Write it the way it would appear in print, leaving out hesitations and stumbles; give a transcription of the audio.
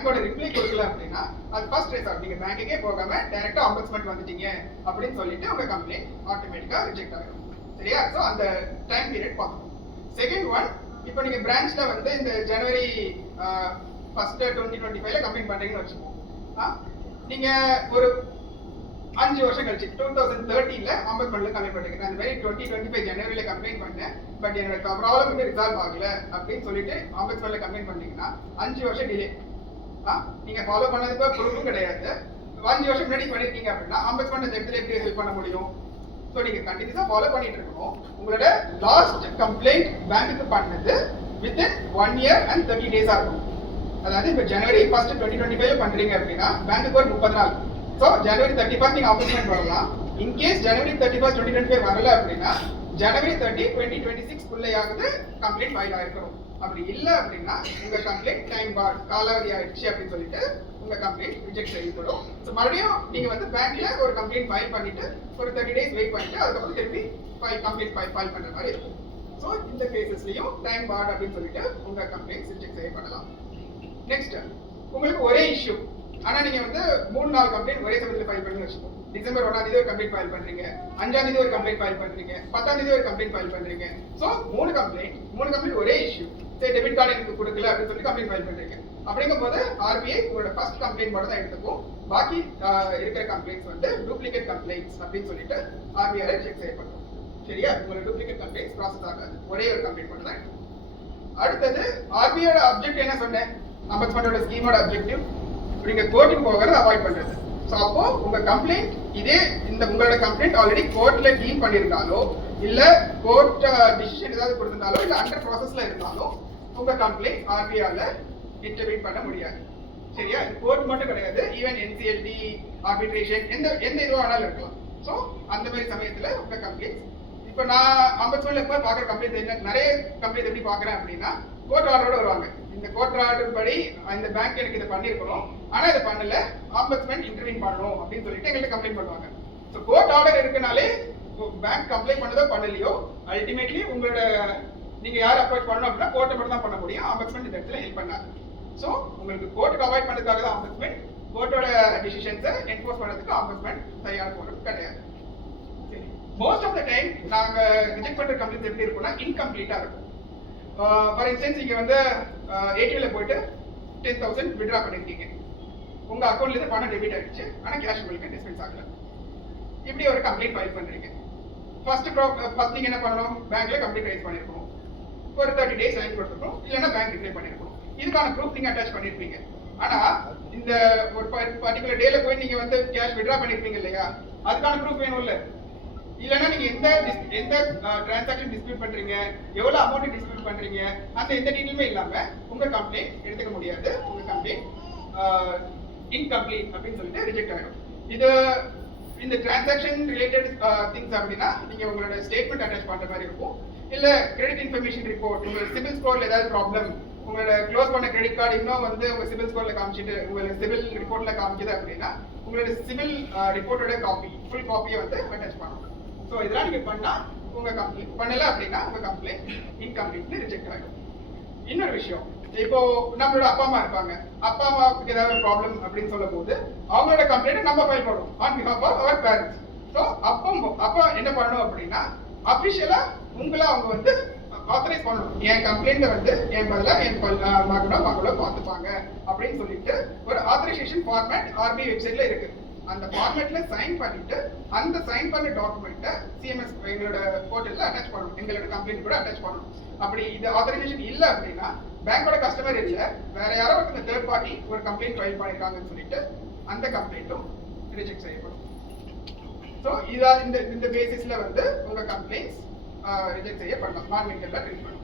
பேங்கோட ரிப்ளை கொடுக்கல அப்படின்னா அது ஃபர்ஸ்ட் ரெசார்ட், நீங்க பேங்க்குக்கே போகாம டைரக்டா ஆம்பட்ஸ்மேன் வந்துட்டீங்க அப்படின்னு சொல்லிட்டு உங்க கம்ப்ளைண்ட் ஆட்டோமேட்டிக்கா ரிஜெக்ட் ஆகிடும். சரியா? ஸோ அந்த டைம் பீரியட் பார்க்கணும். செகண்ட் ஒன், இப்போ நீங்க பிரான்ச்ல வந்து இந்த ஜனவரி 1 2025 கம்ப்ளைண்ட் பண்றீங்கன்னு வச்சுக்கோங்க. நீங்க ஒரு 5 வருஷம் கழிச்சு 2013 ஆம்பட்ஸ்மேன்ல கம்ப்ளைண்ட் பண்றீங்க. அந்த மாதிரி 2025 ஜனவரியில கம்ப்ளைண்ட் பண்ணேன், பட் என்னோட ப்ராப்ளம் வந்து ரிசால்வ் ஆகல அப்படின்னு சொல்லிட்டு ஆம்பட்ஸ்மேன்ல கம்ப்ளைண்ட் பண்ணீங்கன்னா 5 வருஷம் டிலே. நீங்க ஃபாலோ பண்ணதுக்கு ப்ரூஃபும் கிடையாது. 5 வருஷம் முன்னாடி பண்ணிருக்கீங்க அப்படின்னா ஆம்பட்ஸ்மேன் இந்த இடத்துல எப்படி ஹெல்ப் பண்ண முடியும்? ஸோ நீங்க கண்டினியூஸா ஃபாலோ பண்ணிட்டு இருக்கணும். உங்களோட லாஸ்ட் கம்ப்ளைண்ட் பேங்க்குக்கு பண்ணது வித்தின் 1 year and 30 days இருக்கும். அதாவது இப்போ ஜனவரி 1 2025 பண்றீங்க அப்படின்னா பேங்க்குக்கு ஒரு 30 நாள். ஸோ ஜனவரி 31 நீங்க ஆம்பட்ஸ்மேன் வரலாம். இன்கேஸ் ஜனவரி 31 2025 வரல அப்படின்னா ஜனவரி 30 2026 குள்ளையாவது கம்ப்ளைண்ட் ஃபைல் ஆயிருக்கணும். அப்படி இல்லை அப்படின்னா உங்க கம்ப்ளைண்ட் டைம் பார் காலாவதி ஆயிடுச்சு அப்படின்னு சொல்லிட்டு உங்க கம்ப்ளைண்ட் ரிஜெக்ட் செய்யப்படும். ஸோ மறுபடியும் நீங்க வந்து பேங்க்ல ஒரு கம்ப்ளைண்ட் ஃபைல் பண்ணிட்டு ஒரு 30 days வெயிட் பண்ணிட்டு அதுக்கப்புறம் திருப்பி கம்ப்ளைண்ட் ஃபைல் பண்ற மாதிரி இருக்கும். ஸோ இந்த கேசஸ்லயும் டைம் பார் அப்படின்னு சொல்லிட்டு உங்க கம்ப்ளைண்ட் ரிஜெக்ட் செய்யப்படலாம். நெக்ஸ்ட், உங்களுக்கு ஒரே இஷ்யூ ஆனா நீங்க வந்து 3-4 கம்ப்ளைண்ட் ஒரே சமயத்துல ஃபைல் பண்ணி வச்சுக்கோங்க. டிசம்பர் 1 ஒரு கம்ப்ளைண்ட் ஃபைல் பண்றீங்க, 5 ஒரு கம்ப்ளைண்ட் ஃபைல் பண்றீங்க, 10 ஒரு கம்ப்ளைண்ட் ஃபைல் பண்றீங்க. ஸோ 3 கம்ப்ளைண்ட் ஒரே இஷ்யூ. சரி, டெபிட் கார்டு எனக்கு கொடுக்கல அப்படின்னு சொல்லி கம்ப்ளைண்ட் ஃபைல் பண்றீங்க. அப்படிங்கும்போது ஆர்பிஐ உங்களோட ஃபர்ஸ்ட் கம்ப்ளைண்ட் மட்டும் தான் எடுத்துக்கும். பாக்கி இருக்கிற கம்ப்ளைண்ட்ஸ் வந்து டூப்ளிகேட் கம்ப்ளைண்ட்ஸ் அப்படின்னு சொல்லிட்டு ஆர்பிஐ ரிஜெக்ட் செய்யப்படும். சரியா? உங்களோட டூப்ளிகேட் கம்ப்ளைண்ட்ஸ் ப்ராசஸ் ஆகாது. ஒரே ஒரு கம்ப்ளைண்ட் மட்டும் தான் எடுத்துக்கும். அடுத்தது ஆர்பிஐயோட அப்ஜெக்ட் என்ன சொன்னேன்? ஆம்பட்ஸ்மேனோட ஸ்கீமோட அப்ஜெக்டிவ் நீங்க கோர்ட்டுக்கு போகிறத அவாய்ட் பண்றது. ஸோ அப்போ உங்க கம்ப்ளைண்ட் உங்களோட கம்ப்ளைண்ட் ஆல்ரெடி கோர்ட்ல டீல் பண்ணியிருந்தாலோ இல்ல கோர்ட் டிசிஷன் ஏதாவது கொடுத்திருந்தாலோ இல்ல அண்டர் ப்ராசஸ்ல இருந்தாலும் உங்க கம்ப்ளைண்ட் ஆர்பிஐல இன்டர்வீன் பண்ண முடியாது. சரியா? இது கோர்ட் மட்டும் கிடையாது, ஈவன் என்சிஎல்டி ஆர்பிட்ரேஷன் எந்த இதுவா வேணாலும் இருக்கலாம். ஸோ அந்த மாதிரி சமயத்துல உங்க கம்ப்ளைண்ட் இப்போ நான் ஆம்பட்ஸ்மேன்ல போய் பார்க்குற கம்ப்ளைண்ட் என்ன, நிறைய கம்ப்ளைண்ட் எப்படி பார்க்குறேன் அப்படின்னா கோர்ட் ஆர்டரோட வருவாங்க. இந்த கோர்ட் ஆர்டர் படி இந்த பேங்க் எனக்கு இதை பண்ணிருக்கணும், ஆனா இதை பண்ணல, ஆம்பட்ஸ்மேன் இன்டர்வீன் பண்ணணும் அப்படின்னு சொல்லிட்டு எங்கள்கிட்ட கம்ப்ளைண்ட் பண்ணுவாங்க. ஸோ கோர்ட் ஆர்டர் இருக்குனாலே பேங்க் கம்ப்ளைண்ட் பண்ணதோ பண்ணலையோ அல்டிமேட்லி உங்களோட நீங்க யார் அப்ரோச் பண்ணணும் அப்படின்னா கோர்ட்டை மட்டும் தான் பண்ண முடியும். ஆம்பட்ஸ்மேன் இந்த இடத்துல ஹெல்ப் பண்ணாங்க. ஸோ உங்களுக்கு கோர்ட்டுக்கு அவாய்ட் பண்ணதுக்காக தான் ஆம்பட்ஸ்மேன், கோர்ட்டோட டிசிஷன்ஸை என்ஃபோர்ஸ் பண்ணதுக்கு ஆம்பட்ஸ்மேன் சரியான போறது கிடையாது. சரி, மோஸ்ட் ஆஃப் த டைம் நாங்க ரிஜெக்ட் பண்ற கம்ப்ளைண்ட் எப்படி இருக்கும்னா இன்கம்ப்ளீட்டா இருக்கும். ஃபார் இன்ஸ்டன்ஸ் நீங்க வந்து ஏடிஎம்ல போயிட்டு 10,000 வித்ட்ரா பண்ணிருக்கீங்க, உங்க அக்கௌண்ட்ல இருந்து பணம் டெபிட் ஆயிடுச்சு, ஆனா கேஷ் உங்களுக்கு டிஸ்பென்ஸ் ஆகல. இப்படி ஒரு கம்ப்ளைண்ட் ஃபைல் பண்றீங்க. ஃபர்ஸ்ட் நீங்க என்ன பண்ணணும்? பேங்க்ல கம்ப்ளைண்ட் ரைஸ் பண்ணிருக்கணும், ஒரு 30 days டைம் கொடுத்துருக்கணும், இல்லைன்னா பேங்க் ரிப்ளை பண்ணிருக்கணும். இதுக்கான ப்ரூஃப் நீங்க அட்டாச் பண்ணிருப்பீங்க. ஆனா இந்த ஒரு பர்டிகுலர் டேல போய் நீங்க வந்து கேஷ் வித்ட்ரா பண்ணிருப்பீங்க இல்லையா, அதுக்கான ப்ரூஃப் வேணும்ல. இல்லைன்னா நீங்க எந்த டிரான்சாக்ஷன் டிஸ்பியூட் பண்றீங்க, எவ்வளவு அமௌண்ட் டிஸ்பியூட் பண்றீங்க, அந்த எந்த டீட்டெயிலுமே இல்லாம உங்க கம்ப்ளைண்ட் எடுத்துக்க முடியாது. உங்க கம்ப்ளைண்ட் இன்கம்ப்ளீட் அப்படின்னு சொல்லிட்டு ரிஜெக்ட் ஆகிடும். இது இந்த டிரான்சாக்ஷன் ரிலேட்டட் திங்ஸ் அப்படின்னா நீங்க உங்களோட ஸ்டேட்மெண்ட் அட்டாச் பண்ற மாதிரி இருக்கும். இல்ல கிரெடிட் இன்ஃபர்மேஷன் ரிப்போர்ட், உங்களோட சிபில் ஸ்கோர்ல ஏதாவது ப்ராப்ளம், உங்களோட க்ளோஸ் பண்ண கிரெடிட் கார்டு இன்னும் வந்து உங்க சிபில் ஸ்கோர்ல காமிச்சிட்டு உங்களோட சிபில் ரிப்போர்ட்ல காமிக்குது அப்படின்னா உங்களோட சிபில் ரிப்போர்ட்டோட காப்பி, ஃபுல் காப்பியை வந்து அட்டாச் பண்ணணும். ஸோ இதெல்லாம் நீங்க பண்ணா உங்க கம்ப்ளைண்ட், பண்ணல அப்படின்னா உங்க கம்ப்ளைண்ட் இன்கம்ப்ளீட்லி ரிஜெக்ட் ஆகிடும். இன்னொரு விஷயம், இப்போ நம்மளோட அப்பா அம்மா இருப்பாங்க, அப்பா அம்மாவுக்கு ஏதாவது ப்ராப்ளம் அப்படின்னு சொல்லும் போது அவங்களோட கம்ப்ளைண்ட் நம்ம ஃபைல் பண்ணுவோம் on behalf of our parents. So அப்போ என்ன பண்ணணும் அப்படின்னா அபிஷியலா உங்களை அவங்க வந்து ஆத்தரைஸ் பண்ணணும். என் கம்ப்ளைண்ட்டை வந்து என் பதிலா என் மகளோ பார்த்துப்பாங்க அப்படின்னு சொல்லிட்டு ஒரு ஆத்தரைசேஷன் ஃபார்மேட் ஆர்பிஐ வெப்சைட்ல இருக்கு. அந்த ஃபார்மேட்ல சைன் பண்ணிட்டு அந்த சைன் பண்ண டாக்குமெண்ட்டை சிஎம்எஸ் எங்களோட போர்ட்டல்ல அட்டாச் பண்ணணும், எங்களோட கம்ப்ளைண்ட் கூட அட்டாச் பண்ணணும். அப்படி இது ஆத்தரைசேஷன் இல்லை அப்படின்னா பேங்கோட கஸ்டமர் இல்லை, வேற யாரோ ஒரு தேர்ட் பார்ட்டி ஒரு கம்ப்ளைண்ட் ஃபைல் பண்ணிருக்காங்கன்னு சொல்லிட்டு அந்த கம்ப்ளைண்ட்டும் ரிஜெக்ட் செய்யப்படும். ஸோ இந்த பேசிஸ்ல வந்து உங்க கம்ப்ளைண்ட்ஸ் ரிஜெக்ட் செய்யப்படலாம், நான் மென்டல்ல ட்ரீட் பண்ணணும்.